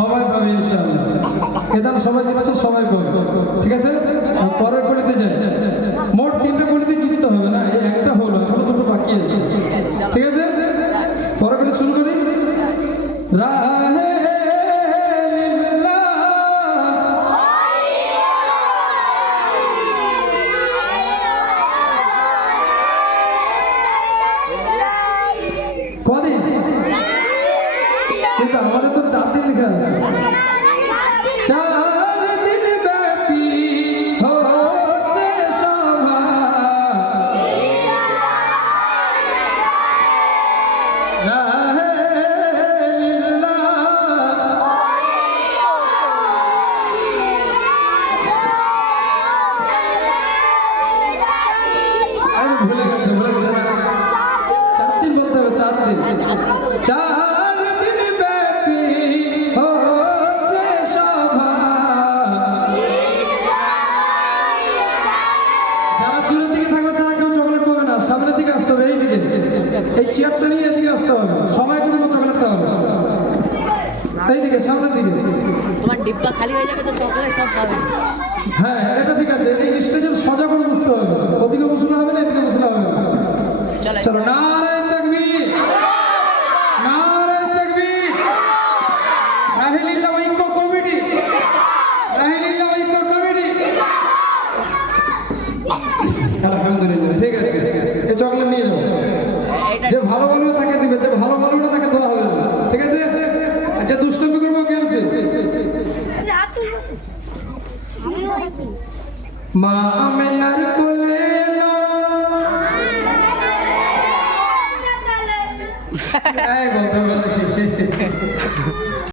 সবাই পাবে ইনশাআল্লাহ। এদান সবাই দিচ্ছে, সবাই পাবে, ঠিক আছে? পরের গলিতে যাই, মোট 3টা গলিতে জিততে হবে না, এই একটা হলো, এখনো 2টো বাকি আছে, ঠিক আছে? পরের গলি শুরু করি। রাহে কদিন কিন্তু আমাদের তো 4 দিন লেখা আছে। 4 দিন ব্যাপী হচ্ছে সভা, রাহে লিল্লাহ। আরে ভুলে গেছে, ভুলে গেছে। 4 দিন বলতে হবে, 4 দিন। 4 দিন ব্যাপী হচ্ছে সভা, যারা দূরের দিকে থাকবে তারা কেউ চকলেট পাবে না, সামনের দিকে আসতে হবে, এই দিকে, এই চেয়ারটা নিয়ে এদিকে আসতে হবে, সবাইকে দেবো চকলেটটা হবে, এইদিকে সামনের দিকে। তোমার ডিব্বা খালি হয়ে যাবে তো চকলেট সব পাবে। হ্যাঁ এটা ঠিক আছে, এই স্টেজের সোজা করে বুঝতে হবে, ওদিকে বসলে হবে না, এদিকে বসলে হবে না। চলো, নারে তাকবীর, নারে তাকবীর। রাহে লিল্লাহ ঐক্য কমিটি, রাহে লিল্লাহ ঐক্য কমিটি। আলহামদুলিল্লাহ, ঠিক আছে, এই চকলেট নিয়ে যাও। যে ভালো বলবে তাকে দিবে, যে ভালো বলবে না তাকে দেওয়া হবে না, ঠিক আছে? যে দুষ্টমি করবো কে আছে? মা আমেনার কোলে এই কথা বলে